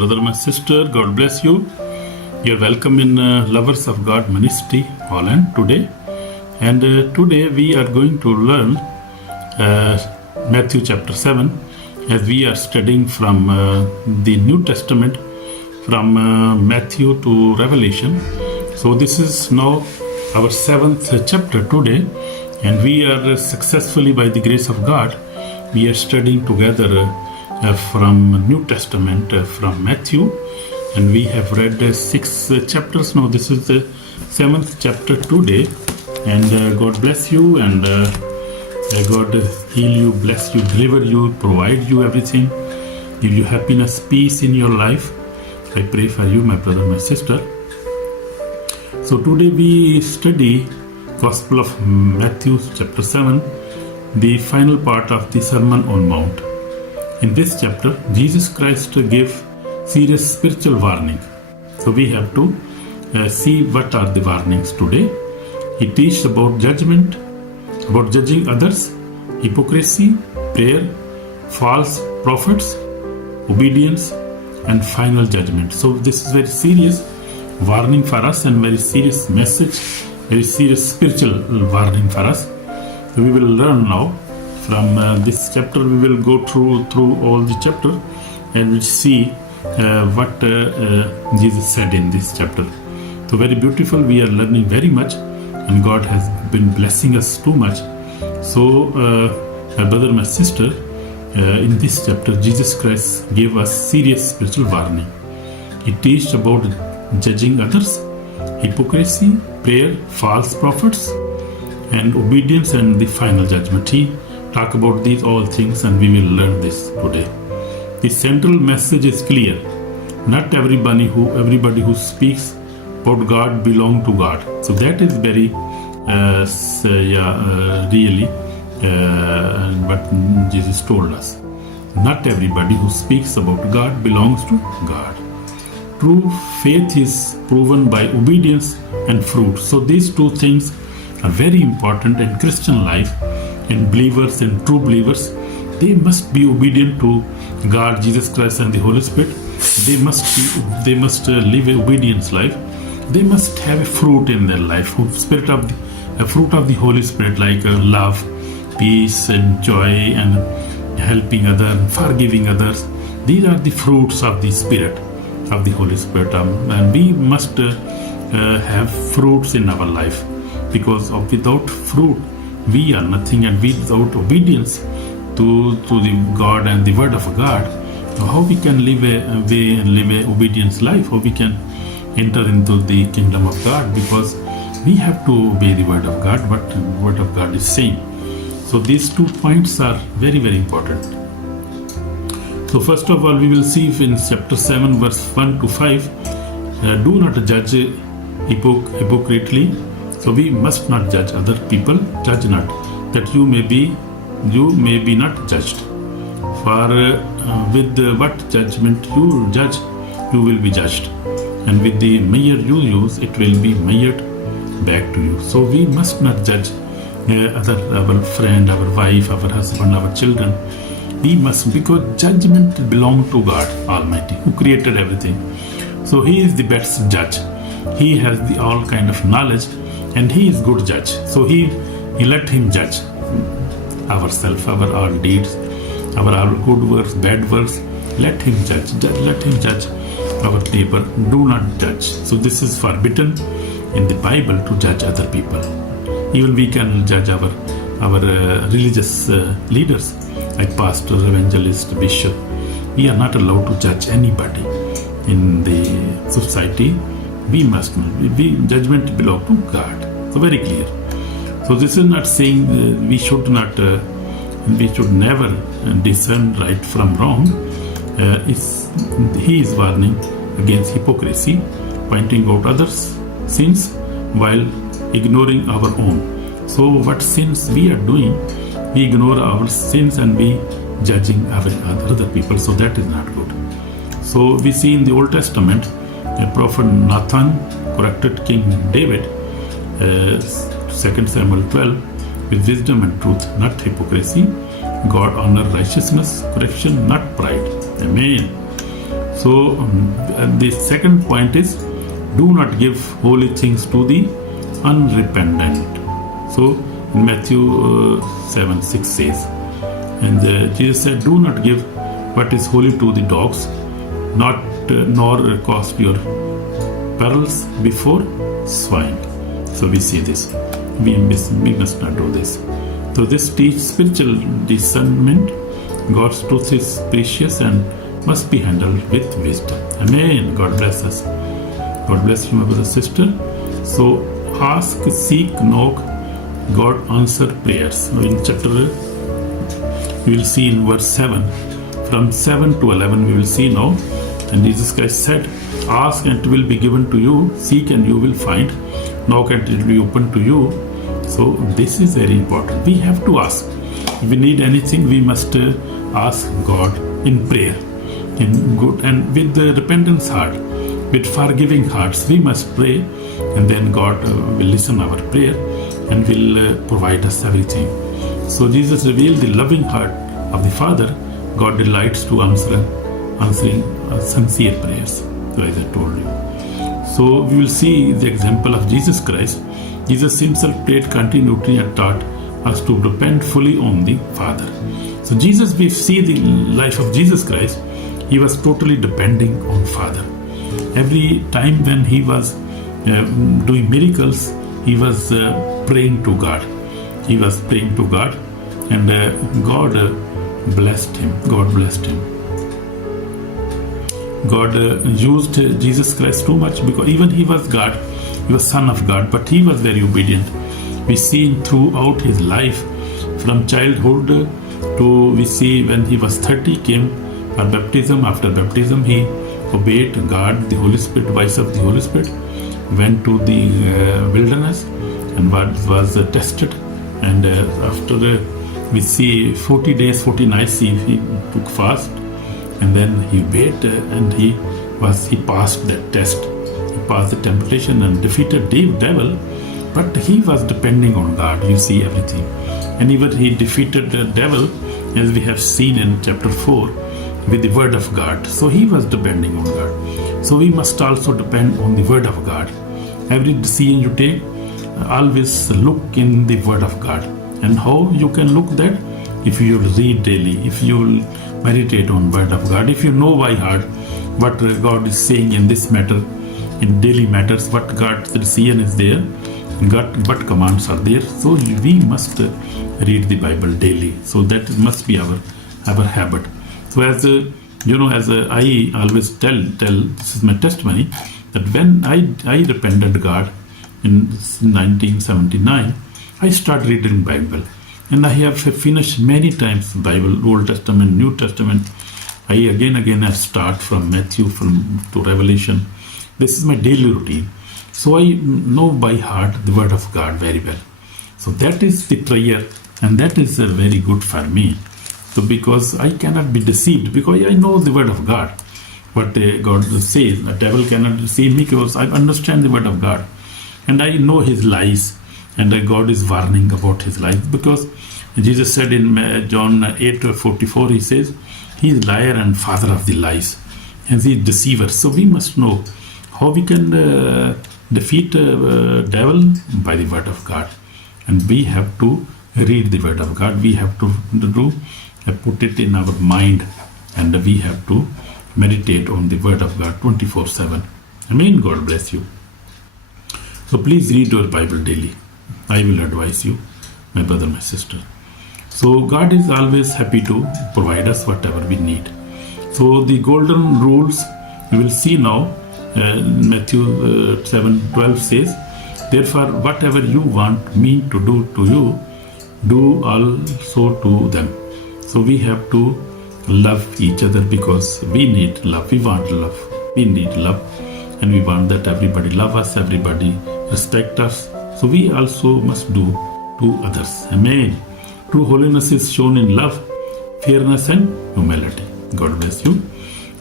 Brother, my sister, God bless you. You're welcome in Lovers of God Ministry, Holland today. And today we are going to learn Matthew chapter 7 as we are studying from the New Testament from Matthew to Revelation. So this is now our 7th chapter today, and we are successfully, by the grace of God, we are studying together from New Testament from Matthew, and we have read 6 chapters. Now this is the 7th chapter today, and God bless you, and God heal you, bless you, deliver you, provide you everything, give you happiness, peace in your life. I pray for you, my brother, my sister. So today we study Gospel of Matthew chapter 7, the final part of the Sermon on Mount. In this chapter, Jesus Christ gave serious spiritual warning. So we have to see what are the warnings today. He teaches about judgment, about judging others, hypocrisy, prayer, false prophets, obedience, and final judgment. So this is very serious warning for us, and very serious message, very serious spiritual warning for us. So we will learn now from this chapter. We will go through all the chapter and we'll see what Jesus said in this chapter. So very beautiful. We are learning very much, and God has been blessing us too much. So my brother, my sister, in this chapter, Jesus Christ gave us serious spiritual warning. He teached about judging others, hypocrisy, prayer, false prophets, and obedience, and the final judgment. He talk about these all things, and we will learn this today. The central message is clear. Not everybody who speaks about God belong to God. So that is very really what Jesus told us. Not everybody who speaks about God belongs to God. True faith is proven by obedience and fruit. So these two things are very important in Christian life, and believers and true believers, they must be obedient to God, Jesus Christ, and the Holy Spirit. They must live an obedience life. They must have a fruit in their life, fruit of the Holy Spirit, like love, peace, and joy, and helping others, forgiving others. These are the fruits of the Spirit, of the Holy Spirit, and we must have fruits in our life, because without fruit we are nothing, and without obedience to the God and the Word of God, how we can live a obedience life, how we can enter into the kingdom of God, because we have to obey the Word of God, what the Word of God is saying. So these 2 points are very, very important. So first of all, we will see in chapter 7 verse 1 to 5, do not judge hypocritically. So we must not judge other people. Judge not, that you may be not judged. For with what judgment you judge, you will be judged, and with the measure you use, it will be measured back to you. So we must not judge our friend, our wife, our husband, our children. We must, because judgment belongs to God Almighty, who created everything. So He is the best judge. He has the all kind of knowledge, and He is good judge. So He let Him judge ourselves, our all deeds, our all good works, bad works. Let Him judge. Let Him judge our neighbor. Do not judge. So this is forbidden in the Bible, to judge other people. Even we can judge our religious leaders, like pastor, evangelist, bishop. We are not allowed to judge anybody in the society. We must not. Judgment belongs to God. So very clear. So this is not saying we should never discern right from wrong. He is warning against hypocrisy, pointing out others' sins while ignoring our own. So what sins we are doing, we ignore our sins and we judging other people. So that is not good. So we see in the Old Testament, Prophet Nathan corrected King David, 2 Samuel 12, with wisdom and truth, not hypocrisy. God honor righteousness, correction, not pride. Amen. So the second point is, do not give holy things to the unrepentant. So in Matthew 7:6 says, and Jesus said, do not give what is holy to the dogs, nor cast your pearls before swine. So we see this. We must not do this. So this teaches spiritual discernment. God's truth is precious and must be handled with wisdom. Amen. God bless us. God bless you, my brother, sister. So ask, seek, knock. God answer prayers. In chapter, we will see in verse 7. From 7 to 11 we will see now. And Jesus Christ said, ask and it will be given to you. Seek and you will find. Knock and it will be opened to you. So this is very important. We have to ask. If we need anything, we must ask God in prayer, in good and with the repentance heart, with forgiving hearts. We must pray, and then God will listen our prayer and will provide us everything. So Jesus revealed the loving heart of the Father. God delights to answering sincere prayers, so as I told you. So we will see the example of Jesus Christ. Jesus himself prayed continually and taught us to depend fully on the Father. So Jesus, we see the life of Jesus Christ, he was totally depending on Father. Every time when he was doing miracles, he was praying to God. He was praying to God, and God blessed him. God blessed him. God used Jesus Christ too much, because even he was God, he was Son of God, but he was very obedient. We see throughout his life, from childhood to, we see when he was 30, came for baptism. After baptism, he obeyed God, the Holy Spirit, voice of the Holy Spirit, went to the wilderness and was tested. And after we see 40 days, 40 nights, he took fast, and then he obeyed, and he passed that test. He passed the temptation and defeated the devil. But he was depending on God. You see everything. And even he defeated the devil, as we have seen in chapter 4, with the word of God. So he was depending on God. So we must also depend on the word of God. Every decision you take, always look in the word of God. And how you can look that? If you read daily, if you meditate on word of God, if you know by heart what God is saying in this matter, in daily matters, what God's decision is there, what commands are there. So we must read the Bible daily. So that must be our habit. So as I always tell, this is my testimony, that when I repented God in 1979, I started reading Bible, and I have finished many times Bible, Old Testament, New Testament. I again I start from Matthew to Revelation. This is my daily routine. So I know by heart the word of God very well. So that is the prayer, and that is very good for me. So because I cannot be deceived, because I know the word of God. What God says, the devil cannot deceive me, because I understand the word of God. And I know his lies, and God is warning about his lies, because Jesus said in John 8:44, he says, he is liar and father of the lies, and he is deceiver. So we must know how we can defeat devil by the word of God. And we have to read the word of God. We have to put it in our mind, and we have to meditate on the word of God 24/7. Amen. God bless you. So please read your Bible daily. I will advise you, my brother, my sister. So God is always happy to provide us whatever we need. So the golden rules you will see now. Matthew 7:12 says, therefore whatever you want me to do to you, do also to them. So we have to love each other, because we need love. We want love. We need love, and we want that everybody love us, everybody respect us. So we also must do to others. Amen. True holiness is shown in love, fairness, and humility. God bless you.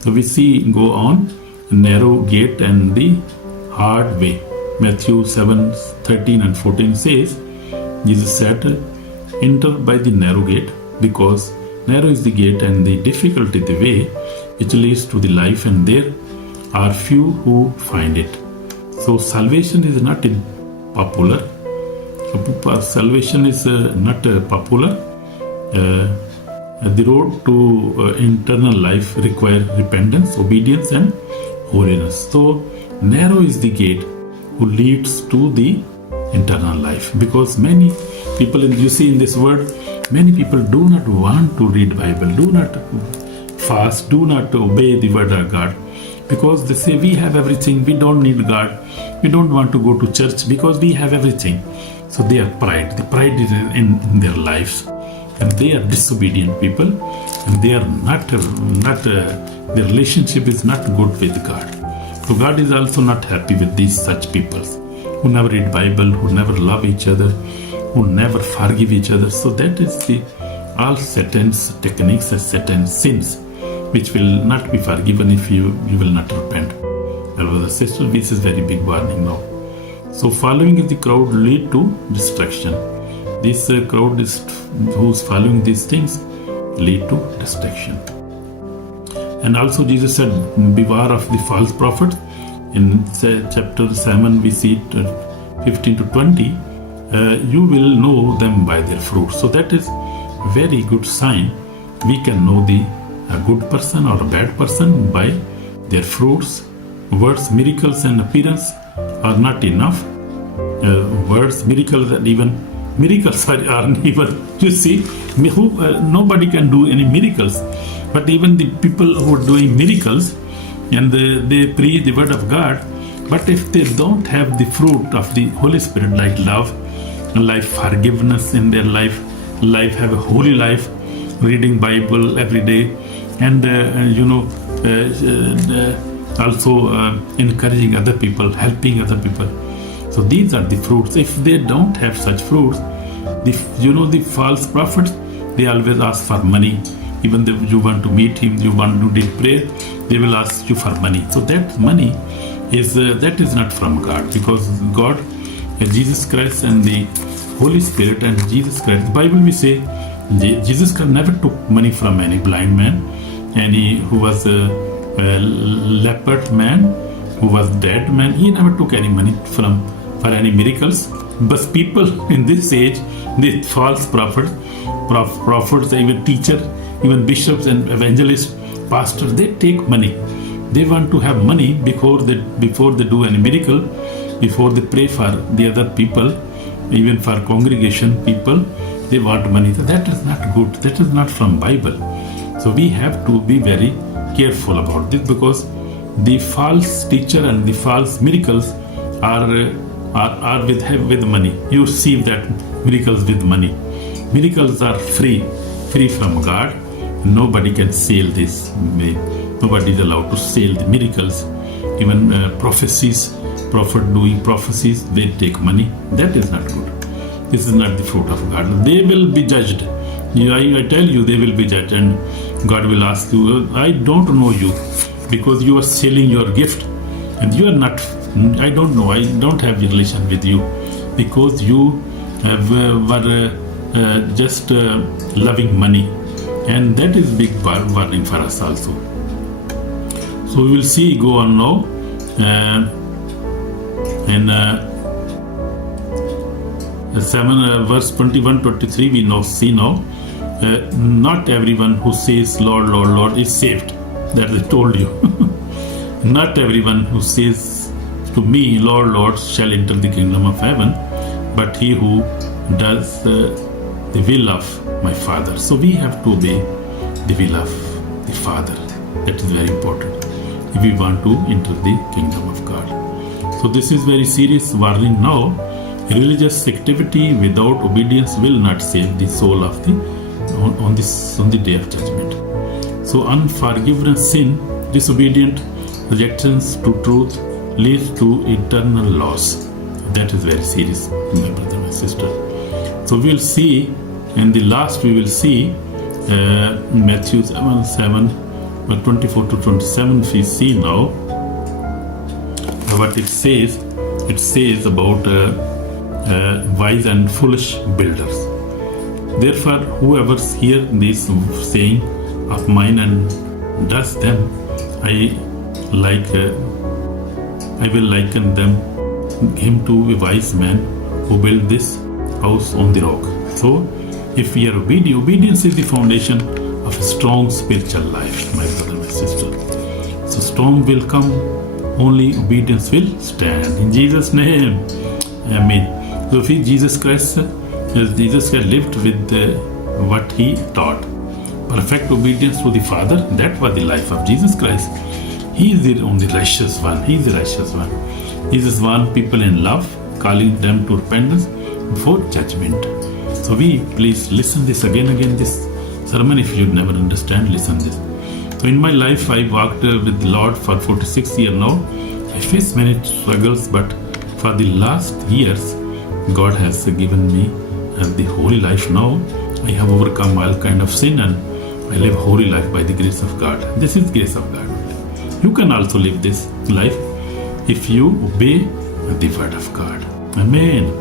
So we see, go on, narrow gate and the hard way. Matthew 7:13 and 14 says, Jesus said, enter by the narrow gate, because narrow is the gate and the difficult is the way which leads to the life, and there are few who find it. So salvation is not popular. Salvation is not popular. The road to eternal life requires repentance, obedience, and holiness. So narrow is the gate who leads to the eternal life, because many people, you see in this world, many people do not want to read Bible, do not fast, do not obey the word of God, because they say we have everything, we don't need God, we don't want to go to church because we have everything. So they are pride. The pride is in their lives, and they are disobedient people, and they are not their relationship is not good with God. So God is also not happy with these such people who never read Bible, who never love each other, who never forgive each other. So that is the all Satan's techniques and Satan's sins, which will not be forgiven if you will not repent. Brothers and sisters, this is very big warning now. So following the crowd lead to destruction. This crowd is who's following these things lead to destruction. And also Jesus said, beware of the false prophets. In chapter 7 we see 15 to 20, you will know them by their fruit. So that is a very good sign. We can know a good person or a bad person by their fruits. Words, miracles and appearance are not enough. Words, miracles, and even miracles aren't even, you see, nobody can do any miracles. But even the people who are doing miracles, and they preach the word of God, but if they don't have the fruit of the Holy Spirit, like love, life, forgiveness in their life, have a holy life, reading Bible every day, and also encouraging other people, helping other people. So these are the fruits. If they don't have such fruits, the false prophets, they always ask for money. Even if you want to meet him, you want to do prayer, they will ask you for money. So that money is not from God, because God, Jesus Christ and the Holy Spirit and Jesus Christ. The Bible we say Jesus Christ never took money from any blind man, any who was a leopard man, who was dead man. He never took any money for any miracles. But people in this age, the false prophets, even teachers, even bishops and evangelists, pastors, they take money. They want to have money before they do any miracle, before they pray for the other people, even for congregation people, they want money. So that is not good. That is not from Bible. So we have to be very careful about this, because the false teacher and the false miracles are with money. You see that miracles with money. Miracles are free from God. Nobody can sell this. Nobody is allowed to sell the miracles. Even prophecies, prophet doing prophecies, they take money. That is not good. This is not the fruit of God. They will be judged. I tell you, they will be judged, and God will ask you, I don't know you, because you are selling your gift, and you are not, I don't know, I don't have a relation with you, because you were just loving money. And that is big warning for us also. So we will see, go on now. In 7 verse 21-23, we now see now, not everyone who says Lord, Lord, Lord is saved. That I told you. Not everyone who says to me, Lord, Lord, shall enter the kingdom of heaven, but he who does the will of my Father. So we have to obey the will of the Father. That is very important if we want to enter the kingdom of God. So this is very serious warning now. Religious activity without obedience will not save the soul of on the day of judgment. So unforgiveness, sin, disobedient, rejections to truth leads to eternal loss. That is very serious, my brother, my sister. So we will see, in the last we will see Matthew 7 24-27. We see now what it says. It says about wise and foolish builders. Therefore, whoever hears this saying of mine and does them, I will liken him to a wise man who built this house on the rock. So, if we are obedient, obedience is the foundation of a strong spiritual life, my brother, my sister. So, storm will come, only obedience will stand. In Jesus' name, Amen. So, if Jesus Christ lived with what he taught, perfect obedience to the Father, that was the life of Jesus Christ. He is the only righteous one. He is the righteous one. Jesus warned people in love, calling them to repentance before judgment. So please listen this again, this sermon. If you never understand, listen this. So in my life, I walked with the Lord for 46 years now. I faced many struggles, but for the last years, God has given me the holy life now. I have overcome all kind of sin and I live holy life by the grace of God. This is grace of God. You can also live this life if you obey the word of God. Amen.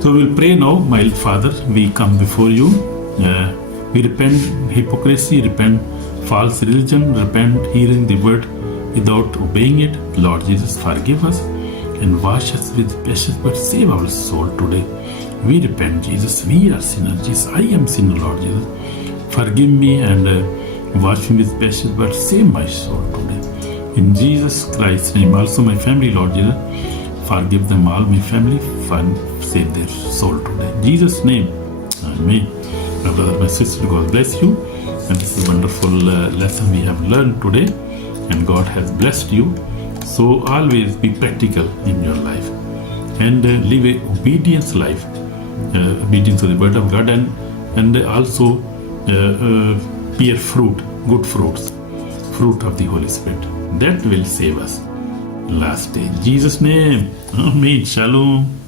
So we'll pray now. My Father, we come before you. We repent hypocrisy, repent false religion, repent hearing the word without obeying it. Lord Jesus, forgive us and wash us with precious blood. Save our soul today. We repent, Jesus. We are sinners. Jesus, I am sinner, Lord Jesus. Forgive me and wash me with precious blood. Save my soul today. In Jesus Christ's name. Also my family, Lord Jesus. Forgive them all, my family. Save their soul today. In Jesus' name. Amen. My brother, my sister, God bless you. And this is a wonderful lesson we have learned today. And God has blessed you. So always be practical in your life. And live a obedience life. Obedience to the word of God. And also bear fruit, good fruits. Fruit of the Holy Spirit. That will save us last day. In Jesus' name. Amen. Shalom.